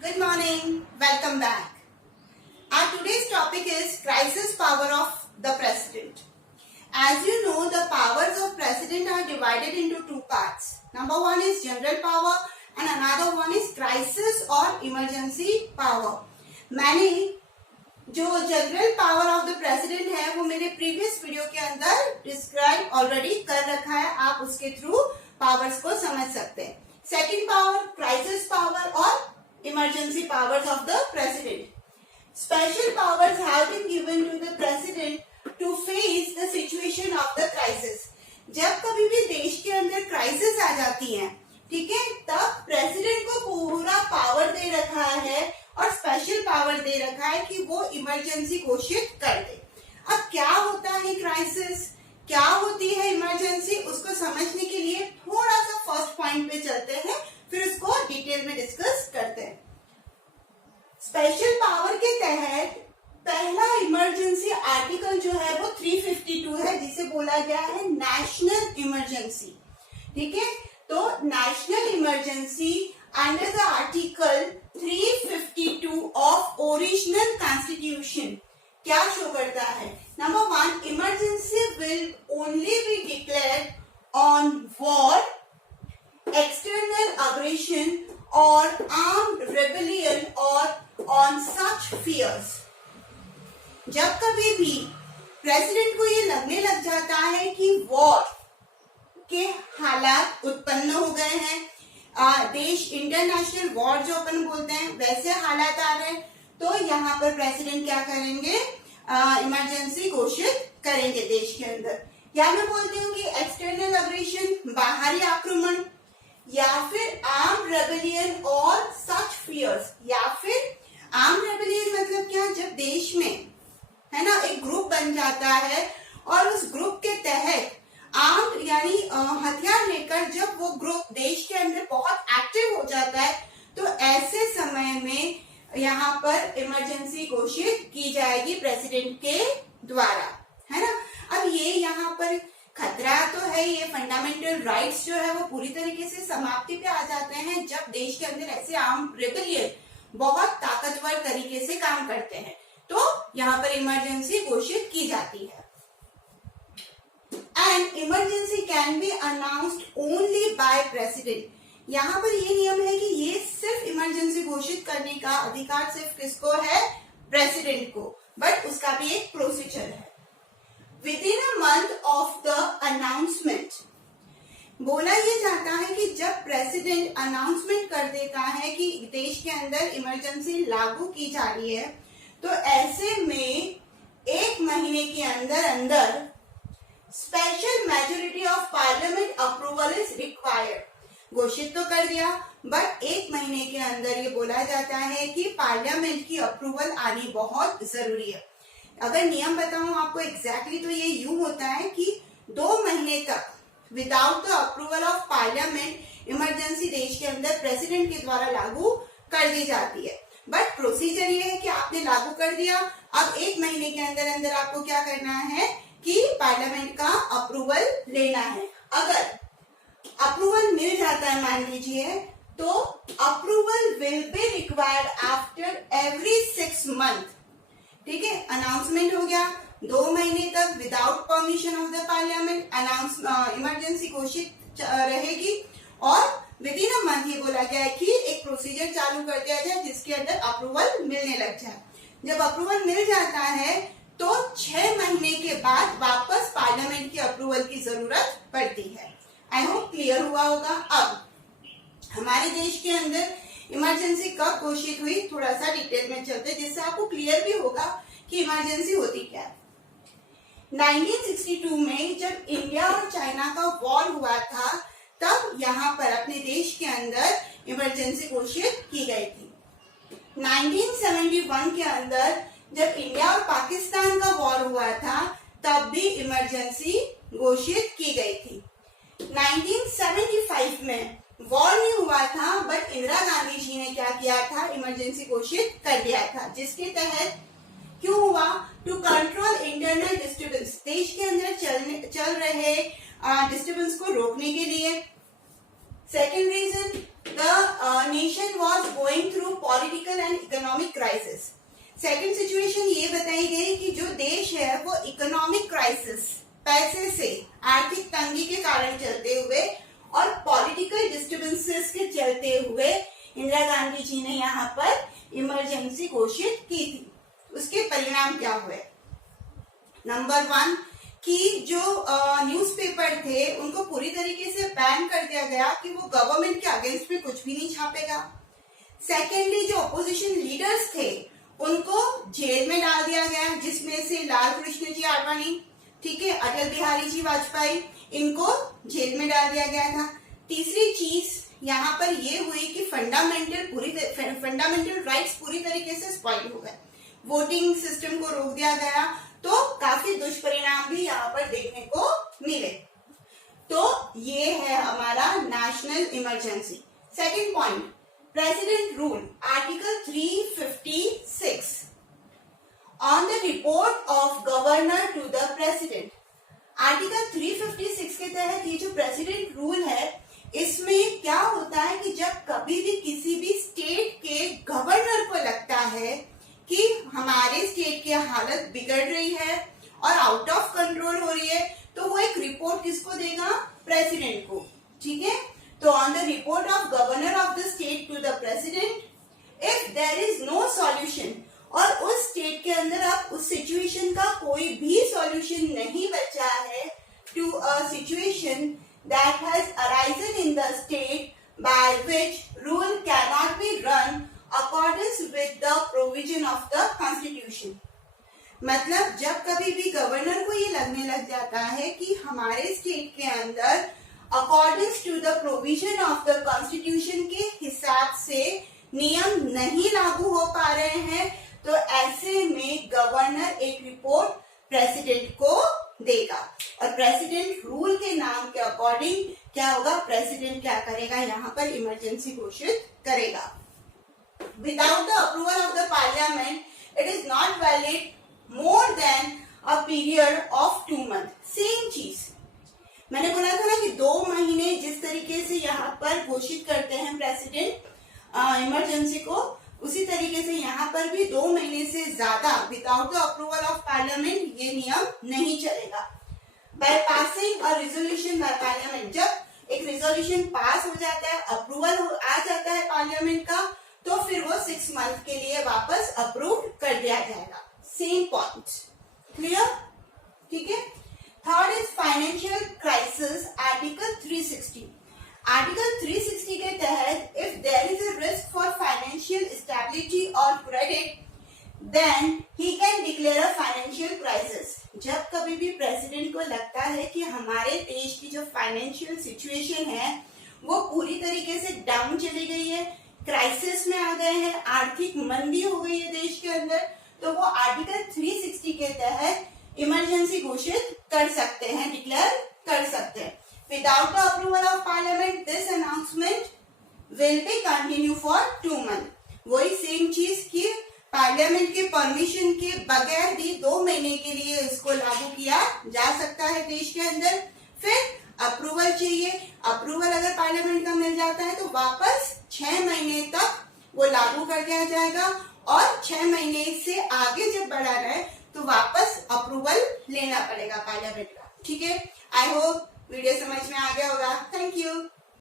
Good morning. Welcome back. Our today's topic is crisis power of the president. As you know, the powers of president are divided into two parts. Number one is general power and another one is crisis or emergency power. मैंने जो general power of the president है वो मेरे previous video के अंदर describe already कर रखा है. आप उसके थ्रू पावर्स को समझ सकते हैं. सेकंड पावर क्राइसिस पावर और emergency powers of the president. Special powers have been given to the president to face the situation of the crisis. जब कभी भी देश के अंदर क्राइसिस आ जाती है, ठीक है, तब प्रेसिडेंट को पूरा पावर दे रखा है और स्पेशल पावर दे रखा है कि वो इमरजेंसी घोषित कर दे. अब क्या होता है क्राइसिस, क्या होती है इमरजेंसी, उसको समझने के लिए थोड़ा सा फर्स्ट पॉइंट पे चलते हैं, फिर उसको डिटेल में डिस्कस करते हैं. स्पेशल पावर के तहत पहला इमरजेंसी आर्टिकल जो है वो 352 है, जिसे बोला गया है नेशनल इमरजेंसी. ठीक है, तो national emergency under the article 352 of original constitution क्या शो करता है. Number one, emergency will only be declared on war, external aggression or armed rebellion or on such fears. जब कभी भी प्रेसिडेंट को ये लगने लग जाता है कि वॉर के हालात उत्पन्न हो गए हैं, देश इंटरनेशनल वॉर जो अपन बोलते हैं वैसे हालात आ रहे हैं, तो यहाँ पर प्रेसिडेंट क्या करेंगे, इमरजेंसी घोषित करेंगे देश के अंदर. या मैं बोलती हूँ कि एक्सटर्नल अग्रेशन, बाहरी आक्रमण, या फिर आर्म रेबेलियन और सच फियर्स. या फिर आर्म रेबेलियन मतलब क्या, जब देश में है ना एक ग्रुप बन जाता है और उस ग्रुप के तहत आर्म यानी हथियार लेकर जब वो ग्रुप देश के अंदर बहुत एक्टिव हो जाता है, तो ऐसे समय में यहाँ पर इमरजेंसी घोषित की जाएगी प्रेसिडेंट के द्वारा, है ना. अब ये यहाँ पर खतरा तो है, ये फंडामेंटल राइट्स जो है वो पूरी तरीके से समाप्ति पे आ जाते हैं जब देश के अंदर ऐसे आर्म रेबेलियन बहुत ताकतवर तरीके से काम करते हैं, तो यहाँ पर इमरजेंसी घोषित की जाती है. And emergency can be announced only by president. यहाँ पर ये नियम है कि ये सिर्फ इमरजेंसी घोषित करने का अधिकार सिर्फ किसको है, प्रेसिडेंट को, बट उसका भी एक प्रोसीजर है. Within a month of the announcement, बोला ये जाता है कि जब प्रेसिडेंट अनाउंसमेंट कर देता है कि देश के अंदर इमरजेंसी लागू की जा रही है, तो ऐसे में एक महीने के अंदर अंदर special majority of parliament approval is required. घोषित तो कर दिया, बट एक महीने के अंदर ये बोला जाता है कि पार्लियामेंट की अप्रूवल आनी बहुत जरूरी है. अगर नियम बताऊं आपको एग्जैक्टली तो ये यूं होता है कि 2 महीने तक without the approval of parliament emergency देश के अंदर प्रेसिडेंट के द्वारा लागू कर दी जाती है. बट प्रोसीजर ये है कि आपने लागू कर दिया, अब 1 महीने के अंदर अंदर आपको क्या करना है कि पार्लियामेंट का अप्रूवल लेना है. अगर अप्रूवल मिल जाता है मान लीजिए, तो approval will be required after every 6 month. ठीक है, अनाउंसमेंट हो गया, 2 महीने तक without permission of the parliament emergency घोषित रहेगी, और विद इन अ मंथ ये बोला गया है कि एक प्रोसीजर चालू कर दिया जाए जिसके अंदर अप्रूवल मिलने लग जाए. जब अप्रूवल मिल जाता है तो 6 महीने के बाद वापस पार्लियामेंट की अप्रूवल की जरूरत पड़ती है. आई होप क्लियर हुआ होगा. अब हमारे देश के अंदर इमरजेंसी कब घोषित हुई, थोड़ा सा डिटेल में चलते हैं जिससे आपको क्लियर भी होगा कि इमरजेंसी होती क्या है. 1962 में जब इंडिया और चाइना का वॉर हुआ था, तब यहाँ पर अपने देश के अंदर इमरजेंसी घोषित की गई थी. 1971 के अंदर जब इंडिया और पाकिस्तान का वॉर हुआ था, तब भी इमरजेंसी घोषित की गई थी. 1975 में वॉर नहीं हुआ था, बट इंदिरा गांधी जी ने क्या किया था, इमरजेंसी घोषित कर दिया था, जिसके तहत क्यों हुआ, टू कंट्रोल इंटरनल डिस्टर्बेंस, देश के अंदर चल रहे डिस्टर्बेंस को रोकने के लिए. Second reason, the nation was going through political economic crisis. Second situation ये बताई गई कि जो देश है वो इकोनॉमिक क्राइसिस, पैसे से आर्थिक तंगी के कारण चलते हुए और पॉलिटिकल डिस्टर्बेंसेस के चलते हुए इंदिरा गांधी जी ने यहाँ पर इमरजेंसी घोषित की थी। उसके परिणाम क्या हुए? नंबर 1 कि जो न्यूज़पेपर थे उनको पूरी तरीके से बैन कर दिया गया कि वो गवर्नमेंट के अगेंस्ट में कुछ भी नहीं छापेगा। सेकेंडली जो अपोजिशन लीडर्स थे उनको जेल में डाल दिया गया, जिसमें से लाल कृष्ण जी आडवाणी, ठीक है, अटल बिहारी जी वाजपेयी, इनको जेल में डाल दिया गया था। तीसरी चीज यहाँ पर ये हुई कि फंडामेंटल राइट्स पूरी तरीके से स्पॉइल हो गए, वोटिंग सिस्टम को रोक दिया गया, तो काफी दुष्परिणाम भी यहाँ पर देखने को मिले। तो ये है हमारा national emergency. Second point, president rule, article 356 on the report of governor to the president. Article 356 के तहत ये जो प्रेसिडेंट रूल है, इसमें क्या होता है कि जब कभी भी किसी भी स्टेट के गवर्नर को लगता है कि हमारे स्टेट की हालत बिगड़ रही है और आउट ऑफ कंट्रोल हो रही है, तो वो एक रिपोर्ट किसको देगा? प्रेसिडेंट को, ठीक है। तो on the report of governor of the state to the president, if there is no solution, और उस स्टेट के अंदर अब उस सिचुएशन का कोई भी सॉल्यूशन नहीं बचा है, to a situation that has arisen in the state by which rule can not be run accordance with the provision of the constitution। मतलब जब कभी भी गवर्नर को ये लगने लग जाता है कि हमारे स्टेट के अंदर according to the provision of the constitution के हिसाब से नियम नहीं लागू हो पा रहे हैं, तो ऐसे में गवर्नर एक रिपोर्ट प्रेसिडेंट को देगा, और प्रेसिडेंट रूल के नाम के अकॉर्डिंग क्या होगा? प्रेसिडेंट क्या करेगा? यहाँ पर इमरजेंसी घोषित करेगा। Without the approval of the parliament, it is not valid more than a period of 2 months। Same चीज मैंने बोला था ना कि 2 महीने जिस तरीके से यहाँ पर घोषित करते हैं प्रेसिडेंट इमरजेंसी को, उसी तरीके से यहाँ पर भी 2 महीने से ज्यादा without the approval of parliament ये नियम नहीं चलेगा। बाय पासिंग और रिजोल्यूशन बाय पार्लियामेंट, जब एक रिजोल्यूशन पास हो जाता है, अप्रूवल आ जाता है पार्लियामेंट का, तो फिर वो 6 मंथ के लिए वापस अप्रूव कर दिया जाएगा। सेम पॉइंट, क्लियर, ठीक है। Third is financial crisis, article 360। Article 360 के तहत if there is a risk for financial stability और credit, then he can declare a financial crisis. जब कभी भी प्रेसिडेंट को लगता है कि हमारे देश की जो फाइनेंशियल सिचुएशन है वो पूरी तरीके से डाउन चली गई है, क्राइसिस में आ गए हैं, आर्थिक मंदी हो गई है देश के अंदर, तो वो आर्टिकल 360 के तहत इमरजेंसी घोषित कर सकते हैं, डिक्लेयर कर सकते हैं। Without the approval of parliament, this announcement will be continue for 2 month. वही सेम चीज की पार्लियामेंट के परमिशन के बगैर भी 2 महीने के लिए इसको लागू किया जा सकता है देश के अंदर। फिर अप्रूवल चाहिए, अप्रूवल अगर पार्लियामेंट का मिल जाता है तो वापस 6 महीने तक वो लागू कर दिया जाएगा, और 6 महीने से आगे जब बढ़ाना है तो वापस अप्रूवल लेना पड़ेगा पार्लियामेंट का, ठीक है। आई होप वीडियो समझ में आ गया होगा। Thank you.